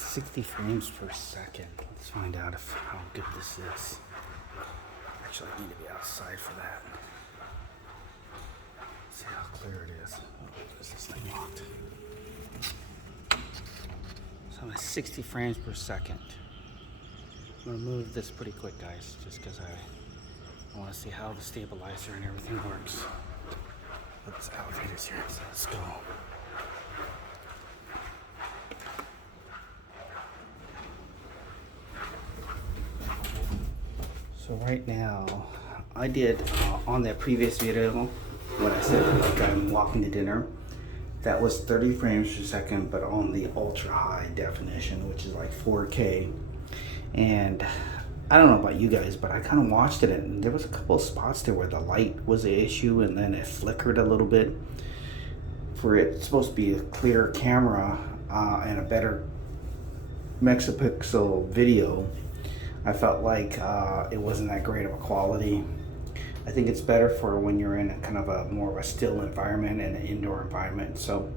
60 frames per second. Let's find out how good this is. Actually, I need to be outside for that. See how clear it is. Oh, is this thing locked? So I'm at 60 frames per second. I'm gonna move this pretty quick, guys, just because I want to see how the stabilizer and everything works. But this elevator's here, so let's go. So right now, I did on that previous video when I said like I'm walking to dinner, that was 30 frames per second, but on the ultra high definition, which is like 4K. And I don't know about you guys, but I kind of watched it and there was a couple of spots there where the light was the issue and then it flickered a little bit. For it's supposed to be a clear camera and a better megapixel video, I felt like it wasn't that great of a quality. I think it's better for when you're in a kind of a more of a still environment and an indoor environment. So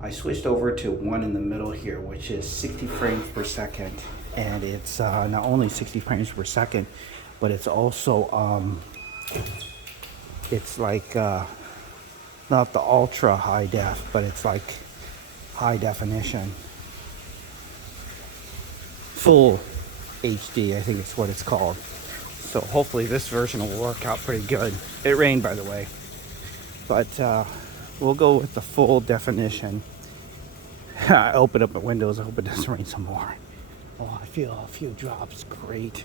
I switched over to one in the middle here, which is 60 frames per second. And it's not only 60 frames per second, but it's also, it's like not the ultra high def, but it's like high definition. Full HD, I think it's what it's called. So hopefully this version will work out pretty good. It rained, by the way, but we'll go with the full definition. I open up the windows. I hope it doesn't rain some more. Oh, I feel a few drops. Great.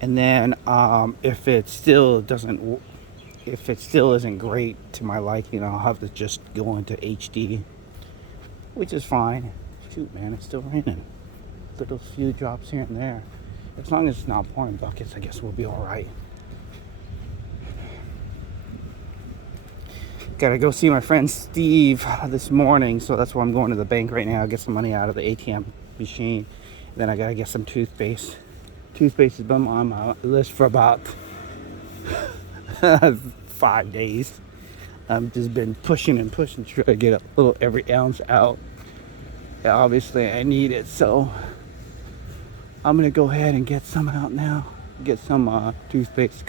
And then if it still isn't great to my liking, I'll have to just go into HD, which is fine. Shoot, man, it's still raining. Little few drops here and there. As long as it's not pouring buckets, I guess we'll be all right. Gotta go see my friend Steve this morning, so that's why I'm going to the bank right now. Get some money out of the ATM machine. Then I gotta get some toothpaste. Toothpaste has been on my list for about 5 days. I've just been pushing and pushing to try to get a little every ounce out. Yeah, obviously I need it, so I'm gonna go ahead and get some out now. Get some toothpaste,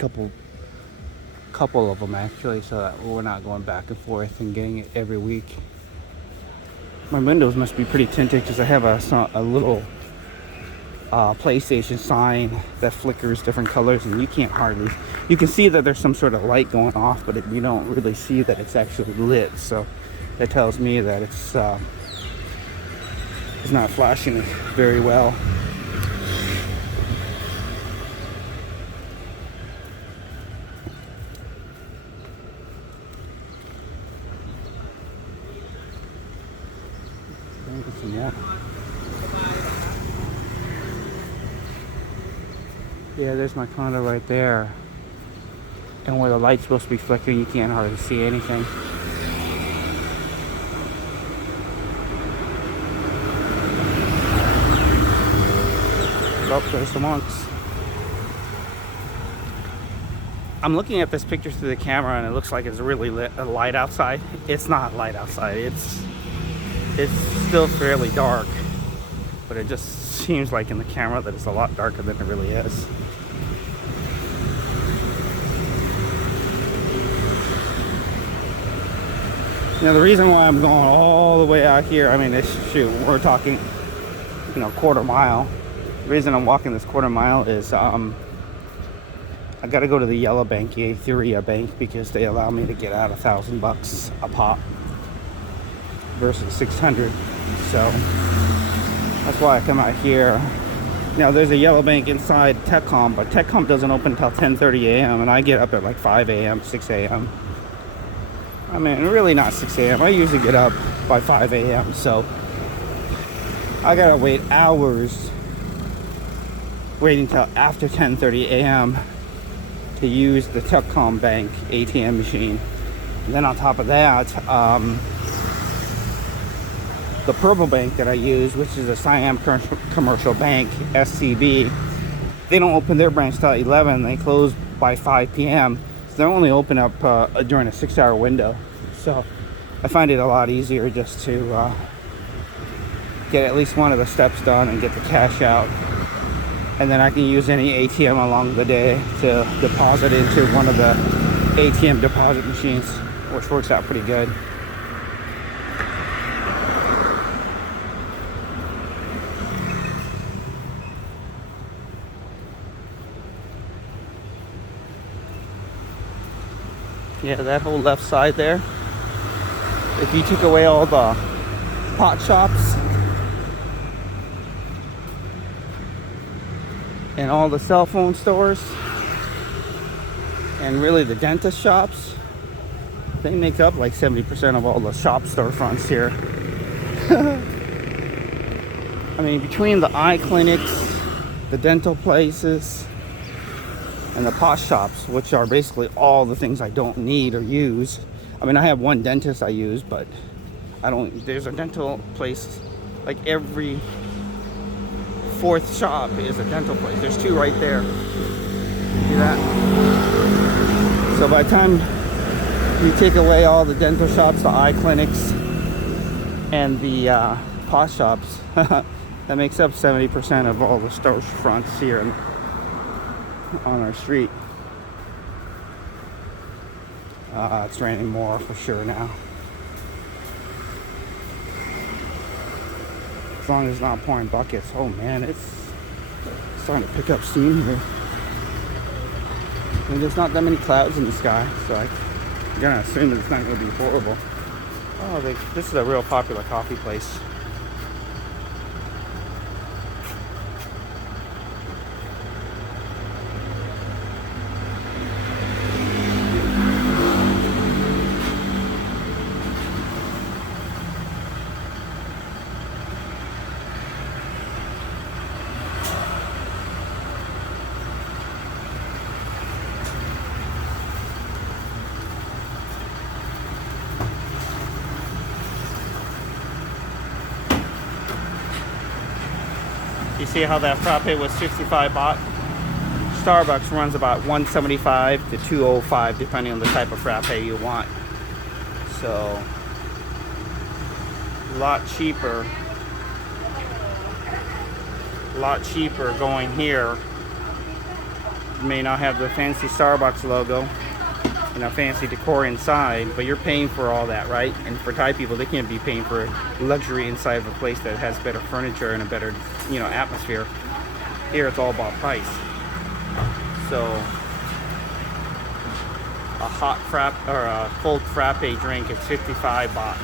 couple of them actually, so that we're not going back and forth and getting it every week. My windows must be pretty tinted because I have a little PlayStation sign that flickers different colors, and you can see that there's some sort of light going off, but you don't really see that it's actually lit. So that tells me that it's not flashing very well. Yeah, there's my condo right there. And where the light's supposed to be flickering, you can't hardly see anything. Oh, there's the monks. I'm looking at this picture through the camera and it looks like it's really light outside. It's not light outside. It's still fairly dark, but it just seems like in the camera that it's a lot darker than it really is. Now the reason why I'm going all the way out here, I mean, we're talking, quarter mile. The reason I'm walking this quarter mile is I got to go to the Yellow Bank, Etheria Bank, because they allow me to get out $1,000 a pop versus 600. So that's why I come out here. Now there's a Yellow Bank inside TechCom, but TechCom doesn't open until 10:30 a.m. and I get up at like 5 a.m., 6 a.m. I mean, really not 6 a.m. I usually get up by 5 a.m. So I gotta wait hours, waiting till after 10:30 a.m. to use the TechCom Bank ATM machine. And then on top of that, the Purple Bank that I use, which is a Siam Commercial Bank, SCB, they don't open their branch till 11. They close by 5 p.m. So they're only open up during a 6-hour window. So I find it a lot easier just to get at least one of the steps done and get the cash out. And then I can use any ATM along the day to deposit into one of the ATM deposit machines, which works out pretty good. Yeah, that whole left side there, if you took away all the pot shops and all the cell phone stores and really the dentist shops, they make up like 70% of all the shop storefronts here. I mean, between the eye clinics, the dental places, and the pot shops, which are basically all the things I don't need or use. I mean, I have one dentist I use, but I don't, there's a dental place, like every fourth shop is a dental place. There's two right there. See that? So by the time you take away all the dental shops, the eye clinics, and the pot shops, that makes up 70% of all the storefronts here on our street. It's raining more for sure now. As long as it's not pouring buckets. Oh man, it's starting to pick up steam here. I mean, there's not that many clouds in the sky, so I'm gonna assume that it's not gonna be horrible. Oh, this is a real popular coffee place. You see how that frappe was 65 baht? Starbucks runs about 175 to 205 depending on the type of frappe you want. So, a lot cheaper going here. You may not have the fancy Starbucks logo and a fancy decor inside, but you're paying for all that, right? And for Thai people, they can't be paying for luxury inside of a place that has better furniture and a better, atmosphere. Here it's all about price. So a hot frappe or a cold frappe drink is 55 baht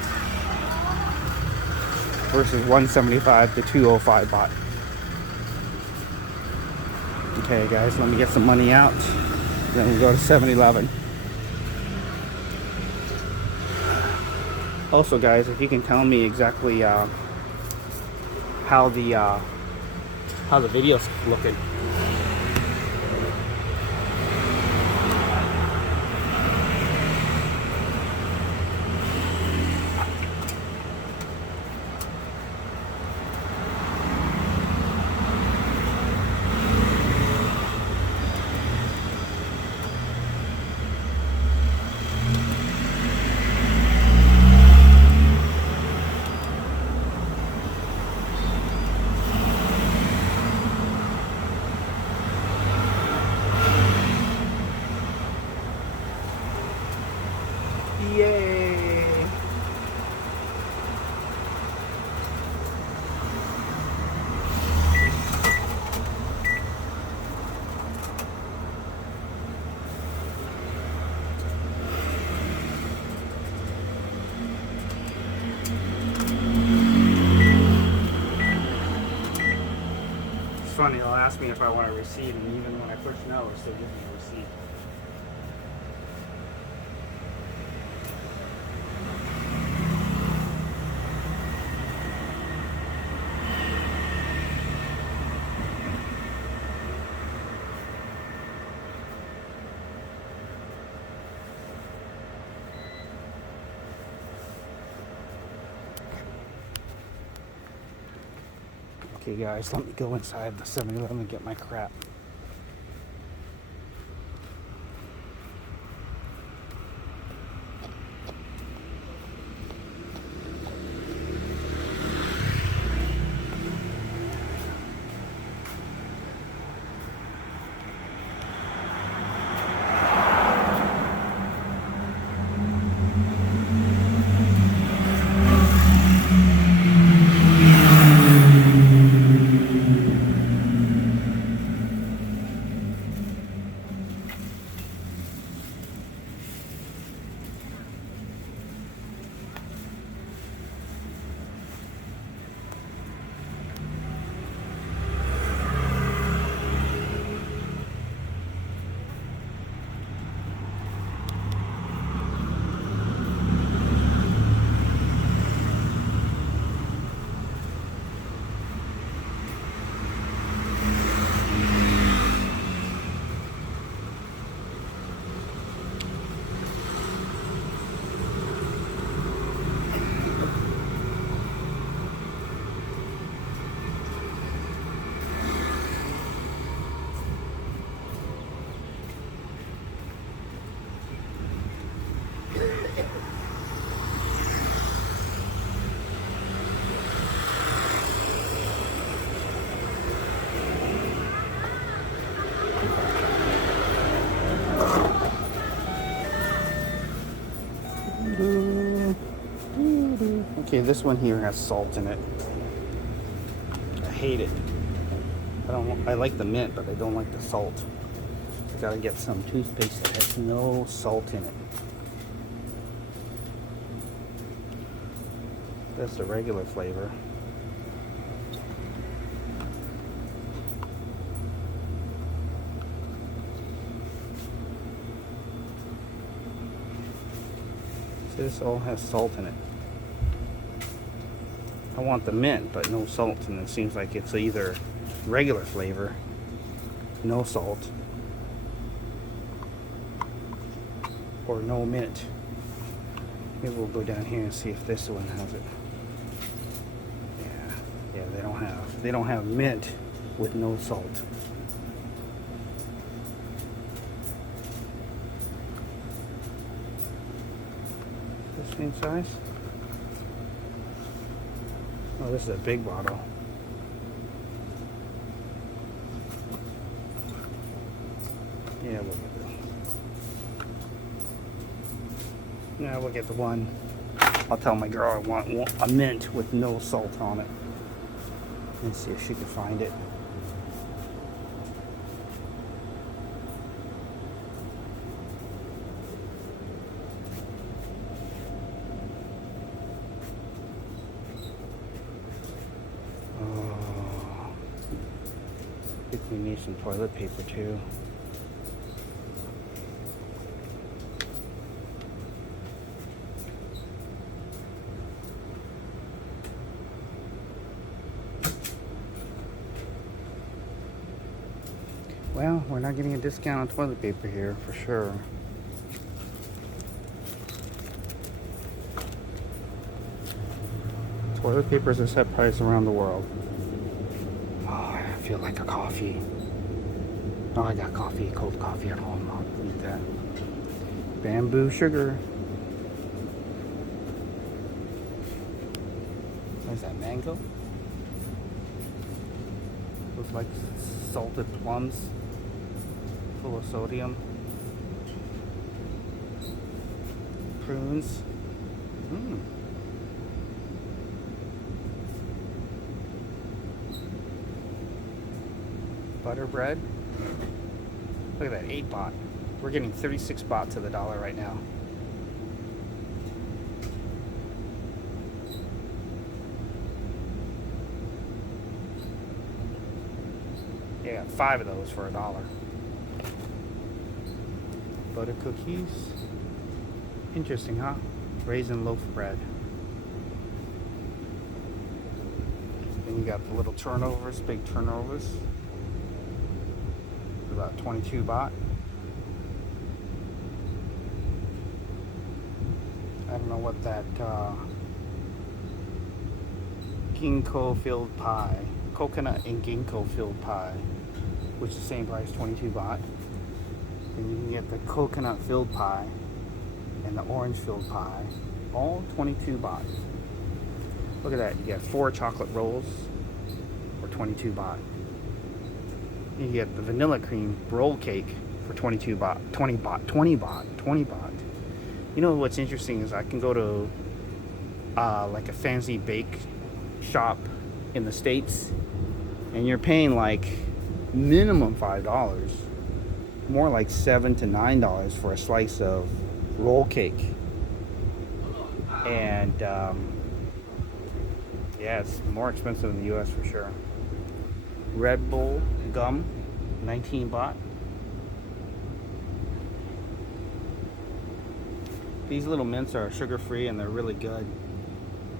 versus 175 to 205 baht. Okay guys, let me get some money out, then we'll go to 7-Eleven. Also guys, if you can tell me exactly how the video's looking. Yay! It's funny, they'll ask me if I want a receipt, and even when I push no, it still gives me a receipt. Okay guys, let me go inside the 7-Eleven and get my crap. Okay, this one here has salt in it. I hate it. I like the mint, but I don't like the salt. I gotta get some toothpaste that has no salt in it. That's the regular flavor. This all has salt in it. I want the mint, but no salt, and it seems like it's either regular flavor, no salt, or no mint. Maybe we'll go down here and see if this one has it. Yeah, they don't have mint with no salt. The same size? Oh, this is a big bottle. Yeah, we'll get this. Yeah, we'll get the one. I'll tell my girl I want a mint with no salt on it. Let's see if she can find it. Oh, I think we need some toilet paper too. Well, we're not getting a discount on toilet paper here for sure. Toilet paper is a set price around the world. Oh, I feel like a coffee. Oh, I got coffee, cold coffee at home. I'll eat that. Bamboo sugar. What is that, mango? Looks like salted plums. Full of sodium. Prunes. Butter bread. Look at that, 8 baht. We're getting 36 baht to the dollar right now. Yeah, 5 of those for $1. Butter cookies. Interesting, huh? Raisin loaf bread. Then you got the little turnovers, big turnovers. About 22 baht. I don't know what that ginkgo filled pie, coconut and ginkgo filled pie, which is the same price, 22 baht. And you can get the coconut filled pie and the orange filled pie, all 22 baht. Look at that, you get 4 chocolate rolls for 22 baht. You get the vanilla cream roll cake for 22 baht, 20 baht, 20 baht, 20 baht. You know what's interesting is I can go to like a fancy bake shop in the States and you're paying like minimum $5, more like $7 to $9 for a slice of roll cake. And yeah, it's more expensive in the US for sure. Red Bull gum, 19 baht. These little mints are sugar-free and they're really good.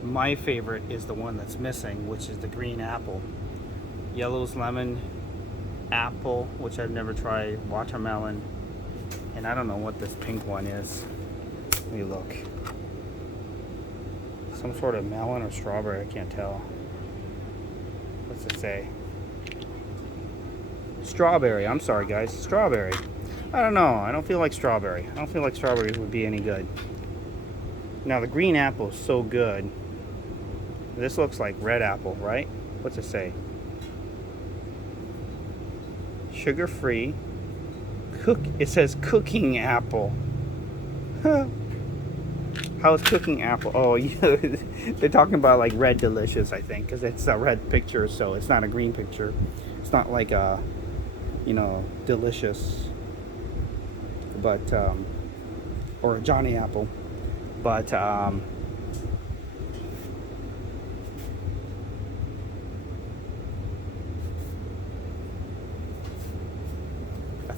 My favorite is the one that's missing, which is the green apple. Yellow's lemon, apple, which I've never tried, watermelon, and I don't know what this pink one is. Let me look. Some sort of melon or strawberry, I can't tell. What's it say? Strawberry, I'm sorry guys, strawberry. I don't know, I don't feel like strawberry. I don't feel like strawberries would be any good. Now the green apple is so good. This looks like red apple, right? What's it say? Sugar-free. It says cooking apple. How is cooking apple? Oh, they're talking about like Red Delicious, I think, because it's a red picture, so it's not a green picture. It's not like a, Delicious, but or a Johnny Apple, but a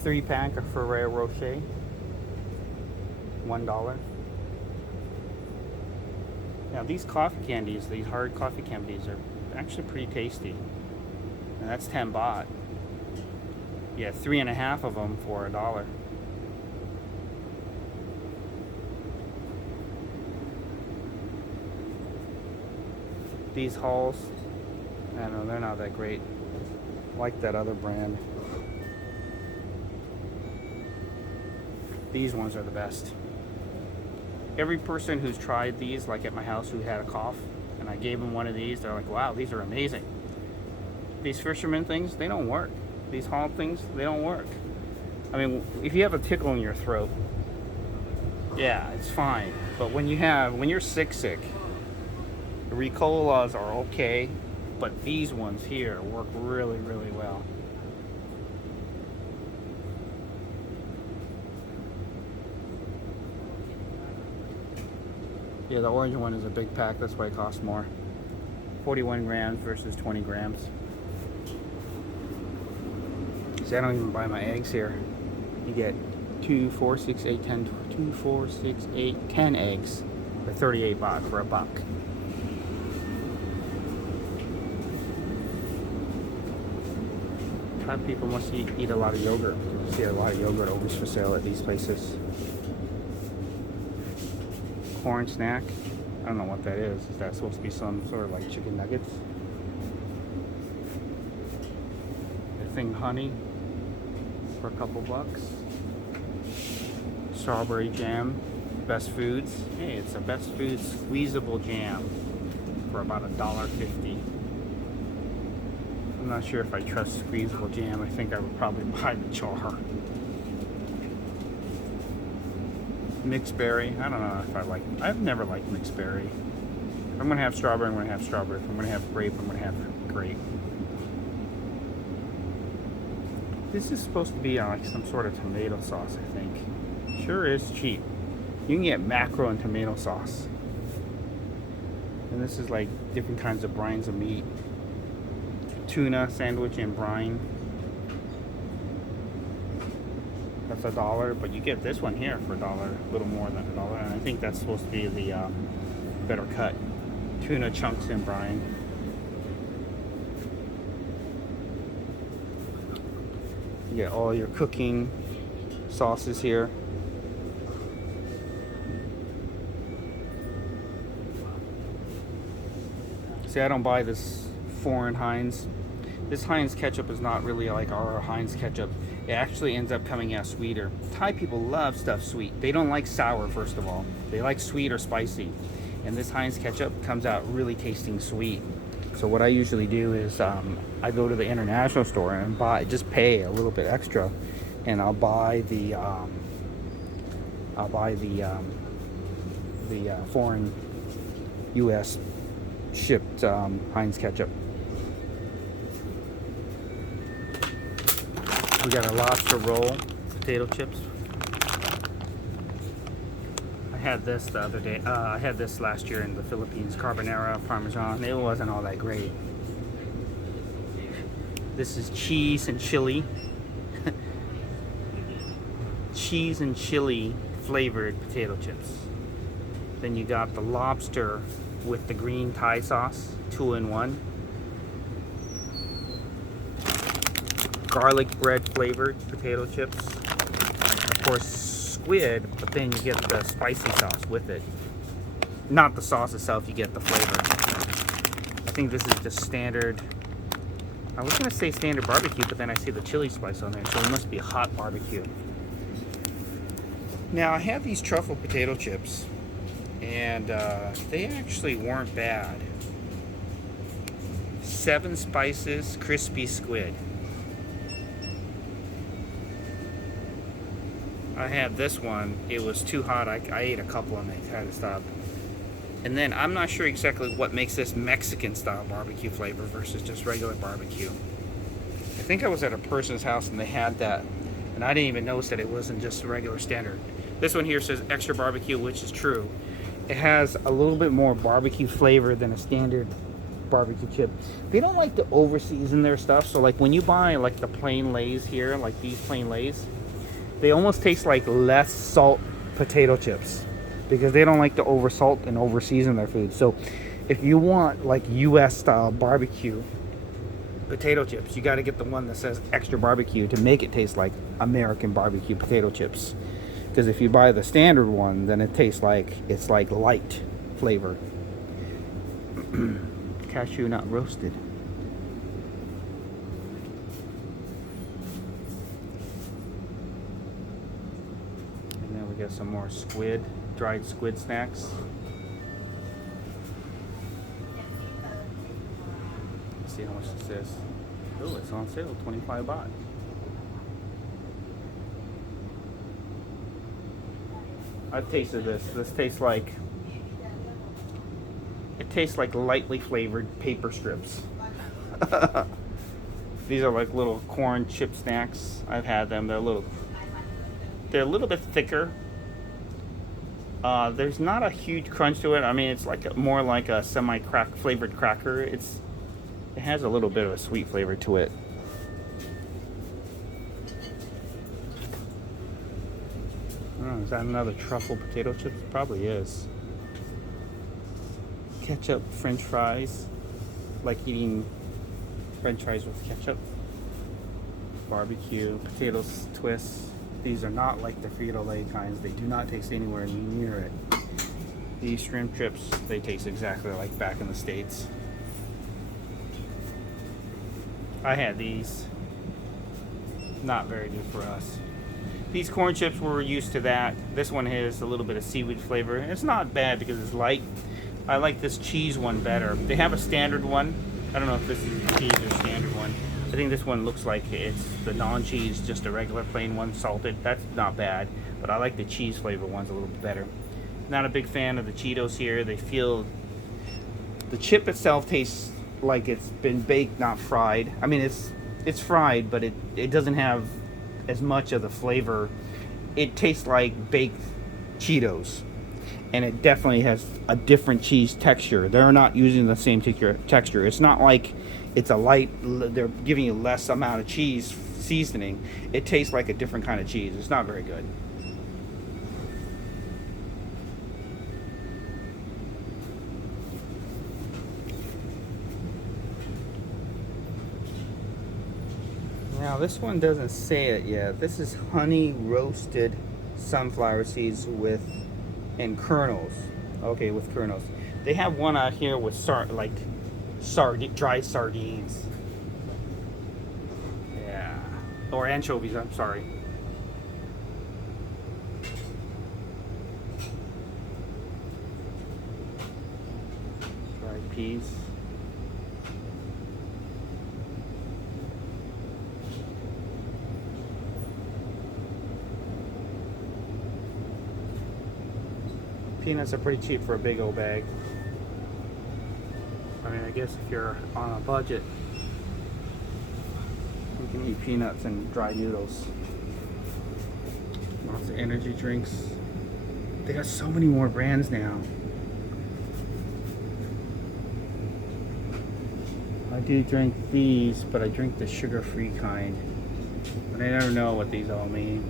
3-pack of Ferrero Rocher, $1. Now these coffee candies, these hard coffee candies, are actually pretty tasty, and that's 10 baht. Yeah, 3.5 of them for $1. These Halls, I don't know, they're not that great. Like that other brand. These ones are the best. Every person who's tried these, like at my house, who had a cough, and I gave them one of these, they're like, wow, these are amazing. These Fisherman things, they don't work. These Hall things, they don't work. I mean, if you have a tickle in your throat, yeah, it's fine. But when you're sick, the Ricolas are okay, but these ones here work really, really well. Yeah, the orange one is a big pack, that's why it costs more. 41 grams versus 20 grams. See, I don't even buy my eggs here. You get 2, 4, 6, 8, 10, 2, 4, 6, 8, 10 eggs for 38 baht for $1. Thai people must eat a lot of yogurt. You see a lot of yogurt always for sale at these places. Corn snack. I don't know what that is. Is that supposed to be some sort of like chicken nuggets? I think honey for a couple bucks. Strawberry jam. Best Foods. Hey, it's a Best Foods squeezable jam for about $1.50. I'm not sure if I trust squeezable jam. I think I would probably buy the jar. Mixed berry. I don't know if I like. I've never liked mixed berry. If I'm gonna have strawberry, I'm gonna have strawberry. If I'm gonna have grape, I'm gonna have grape. This is supposed to be like some sort of tomato sauce, I think. Sure is cheap. You can get mackerel and tomato sauce. And this is like different kinds of brines of meat. Tuna sandwich and brine. That's $1, but you get this one here for $1, a little more than $1, and I think that's supposed to be the better cut. Tuna chunks and brine. You get all your cooking sauces here. See, I don't buy this foreign Heinz. This Heinz ketchup is not really like our Heinz ketchup. It actually ends up coming out sweeter. Thai people love stuff sweet. They don't like sour, first of all. They like sweet or spicy. And this Heinz ketchup comes out really tasting sweet. So what I usually do is I go to the international store and just pay a little bit extra, and I'll buy the foreign U.S. shipped Heinz ketchup. We got a lobster roll, potato chips. I had this the other day. I had this last year in the Philippines. Carbonara, Parmesan. It wasn't all that great. This is cheese and chili. Cheese and chili flavored potato chips. Then you got the lobster with the green Thai sauce, 2-in-1. Garlic bread flavored potato chips. Of course, squid, but then you get the spicy sauce with it. Not the sauce itself, you get the flavor. I think this is just standard. I was gonna say standard barbecue, but then I see the chili spice on there, so it must be hot barbecue. Now, I have these truffle potato chips, and they actually weren't bad. 7 spices, crispy squid. I had this one. It was too hot. I ate a couple and I had to stop. And then I'm not sure exactly what makes this Mexican style barbecue flavor versus just regular barbecue. I think I was at a person's house and they had that, and I didn't even notice that it wasn't just regular standard. This one here says extra barbecue, which is true. It has a little bit more barbecue flavor than a standard barbecue chip. They don't like to over season their stuff, so like when you buy like the plain Lays here, like these plain Lays, they almost taste like less salt potato chips because they don't like to over salt and over season their food. So if you want like US style barbecue potato chips, you got to get the one that says extra barbecue to make it taste like American barbecue potato chips. Because if you buy the standard one, then it tastes like it's like light flavor. Cashew nut roasted. And then we got some more squid, dried squid snacks. Let's see how much this is. Oh, it's on sale, 25 baht. I've tasted this. This tastes like, it tastes like lightly flavored paper strips. These are like little corn chip snacks. I've had them. They're a little bit thicker. There's not a huge crunch to it. I mean, it's like more like a semi-crack flavored cracker. It has a little bit of a sweet flavor to it. Oh, is that another truffle potato chips? Probably is. Ketchup French fries. Like eating French fries with ketchup. Barbecue potatoes twists. These are not like the Frito-Lay kinds. They do not taste anywhere near it. These shrimp chips, they taste exactly like back in the States. I had these. Not very good for us. These corn chips, we're used to that. This one has a little bit of seaweed flavor. It's not bad because it's light. I like this cheese one better. They have a standard one. I don't know if this is cheese or standard one. I think this one looks like it's the non-cheese, just a regular plain one, salted. That's not bad, but I like the cheese flavor ones a little bit better. Not a big fan of the Cheetos here. They feel, the chip itself tastes like it's been baked, not fried. I mean, it's fried, but it doesn't have as much of the flavor. It tastes like baked Cheetos, and it definitely has a different cheese texture. They're not using the same texture. It's not like it's a light, they're giving you less amount of cheese seasoning. It tastes like a different kind of cheese. It's not very good. Now this one doesn't say it yet. This is honey roasted sunflower seeds and kernels. Okay, with kernels. They have one out here with dried sardines. Yeah, or anchovies. I'm sorry. Dried peas. Peanuts are pretty cheap for a big old bag. I mean, I guess if you're on a budget, you can eat peanuts and dry noodles. Lots of energy drinks. They got so many more brands now. I do drink these, but I drink the sugar-free kind. But I never know what these all mean.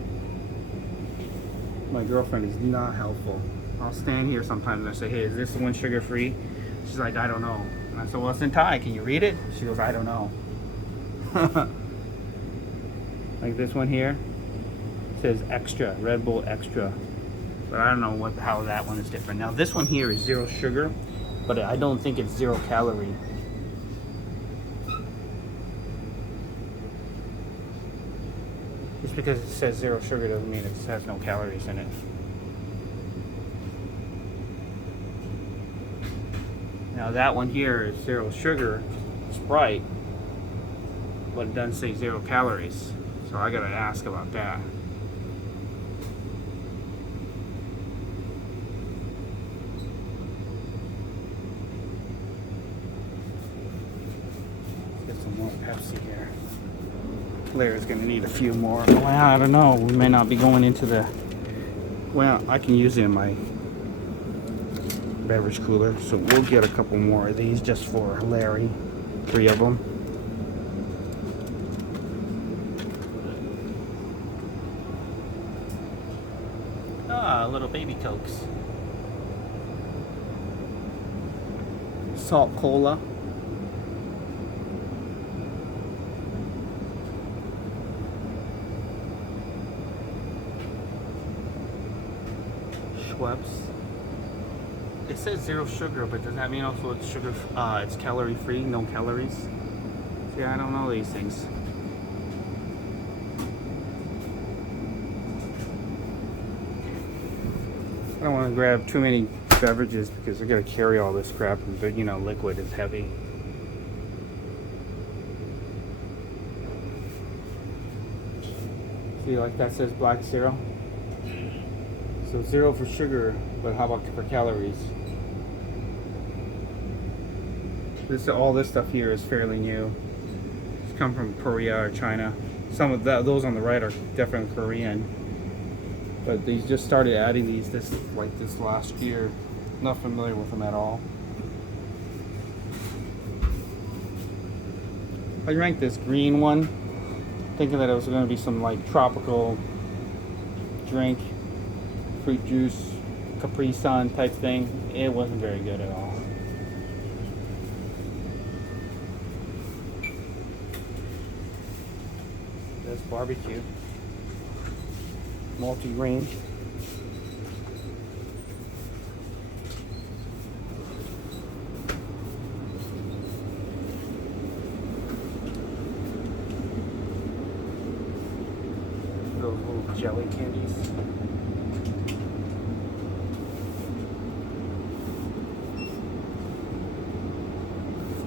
My girlfriend is not helpful. I'll stand here sometimes and I say, hey, is this the one sugar-free? She's like, I don't know. And I said, well, it's in Thai. Can you read it? She goes, I don't know. Like this one here. It says extra, Red Bull extra. But I don't know how that one is different. Now, this one here is 0 sugar, but I don't think it's 0 calorie. Just because it says 0 sugar doesn't mean it has no calories in it. Now that one here is 0 sugar, Sprite, but it doesn't say 0 calories. So I gotta ask about that. more Pepsi here. Larry's gonna need a few more. Well, I don't know. We may not be going into the. Well, I can use it in my beverage cooler, so we'll get a couple more of these just for Larry. 3 of them. Ah, little baby Cokes. Salt cola. Schweppes. It says 0 sugar, but does that mean also it's sugar? It's calorie free, no calories. See, I don't know these things. I don't want to grab too many beverages because I gotta carry all this crap, but you know, liquid is heavy. See, like that says black 0. So 0 for sugar, but how about for calories? All this stuff here is fairly new. It's come from Korea or China. Some of those on the right are definitely Korean, but they just started adding these this last year. Not familiar with them at all. I drank this green one, thinking that it was going to be some like tropical drink, fruit juice, Capri Sun type thing. It wasn't very good at all. That's barbecue. Multi-grain. Those little jelly candies.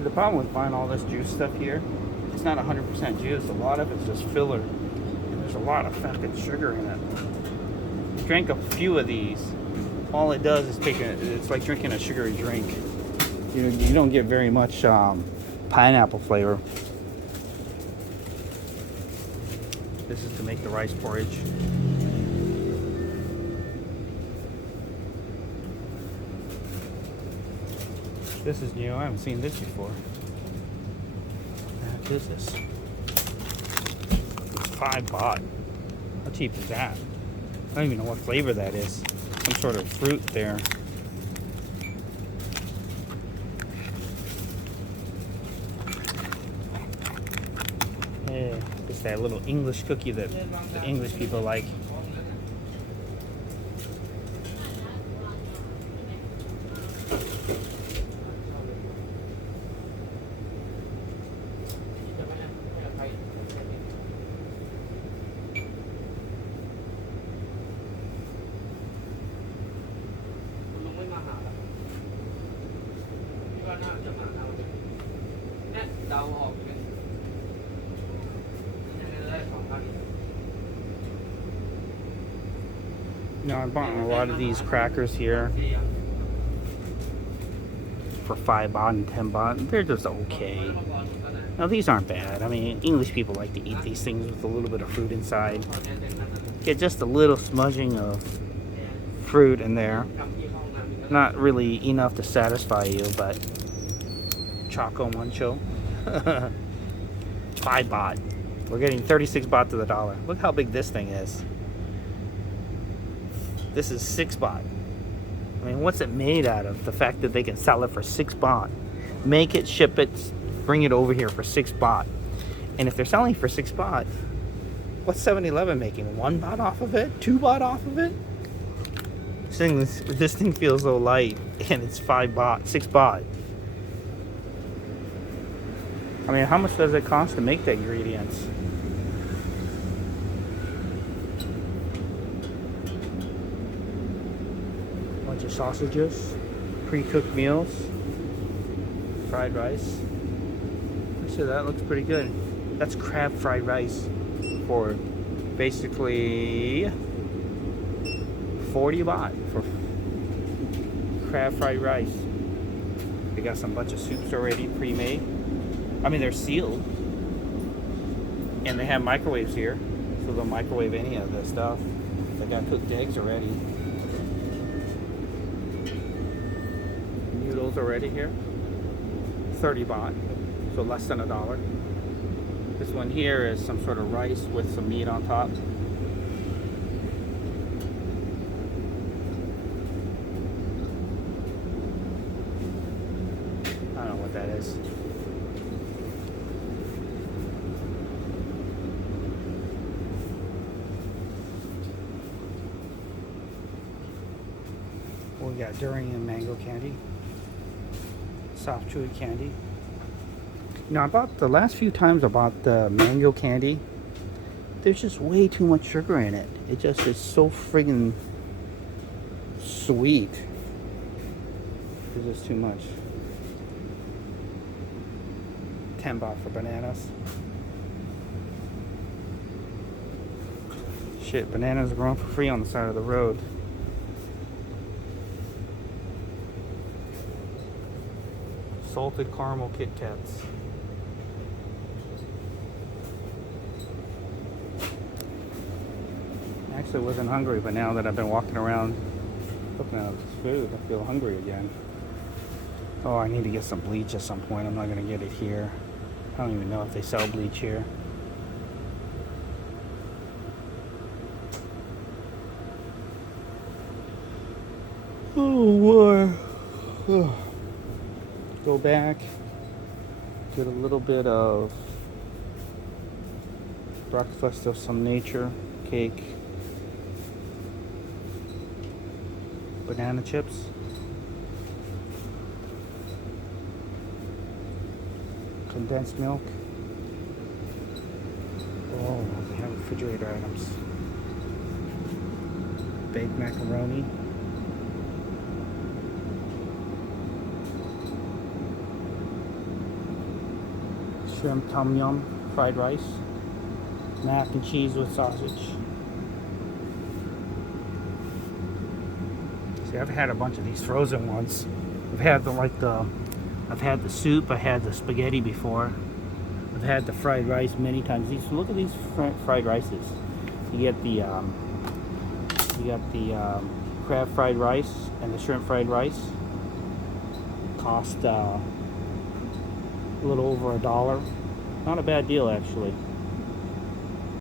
The problem with buying all this juice stuff here, it's not 100% juice. A lot of it's just filler. And there's a lot of fucking sugar in it. Drank a few of these. All it does is it's like drinking a sugary drink. You don't get very much pineapple flavor. This is to make the rice porridge. This is new. I haven't seen this before. What is this? It's 5 baht. How cheap is that? I don't even know what flavor that is. Some sort of fruit there. Yeah, it's that little English cookie that the English people like. Now I bought a lot of these crackers here for 5 baht and 10 baht. They're just okay. Now these aren't bad. I mean, English people like to eat these things with a little bit of fruit inside. Get just a little smudging of fruit in there. Not really enough to satisfy you, but Choco Muncho. 5 baht. We're getting 36 baht to the dollar. Look how big this thing is. This is 6 baht. I mean, what's it made out of? The fact that they can sell it for 6 baht. Make it, ship it, bring it over here for 6 baht. And if they're selling for 6 baht, what's 7-Eleven making? 1 baht off of it? 2 baht off of it? This thing feels so light, and it's 5 baht, 6 baht. I mean, how much does it cost to make the ingredients? Bunch of sausages, pre-cooked meals, fried rice. So that looks pretty good. That's crab fried rice for basically 40 baht for crab fried rice. They got some bunch of soups already pre-made. I mean, they're sealed. And they have microwaves here, so they'll microwave any of this stuff. They got cooked eggs already. Noodles already here. 30 baht, so less than $1. This one here is some sort of rice with some meat on top. I don't know what that is. We got durian and mango candy, soft chewy candy. You know, I bought the last few times I bought the mango candy. There's just way too much sugar in it. It just is so friggin' sweet. It's just too much. 10 baht for bananas. Shit, bananas are growing for free on the side of the road. Salted caramel Kit Kats. Actually wasn't hungry, but now that I've been walking around looking at this food, I feel hungry again. Oh, I need to get some bleach at some point. I'm not gonna get it here. I don't even know if they sell bleach here. Oh boy. Oh. Go back, get a little bit of breakfast of some nature, cake, banana chips, condensed milk. Oh, they have refrigerator items. Baked macaroni. Shrimp tom yum, fried rice, mac and cheese with sausage. See, I've had a bunch of these frozen ones. I've had I've had the soup, I had the spaghetti before. I've had the fried rice many times. Look at these fried rices. You get the crab fried rice and the shrimp fried rice. Cost a little over $1. Not a bad deal, actually.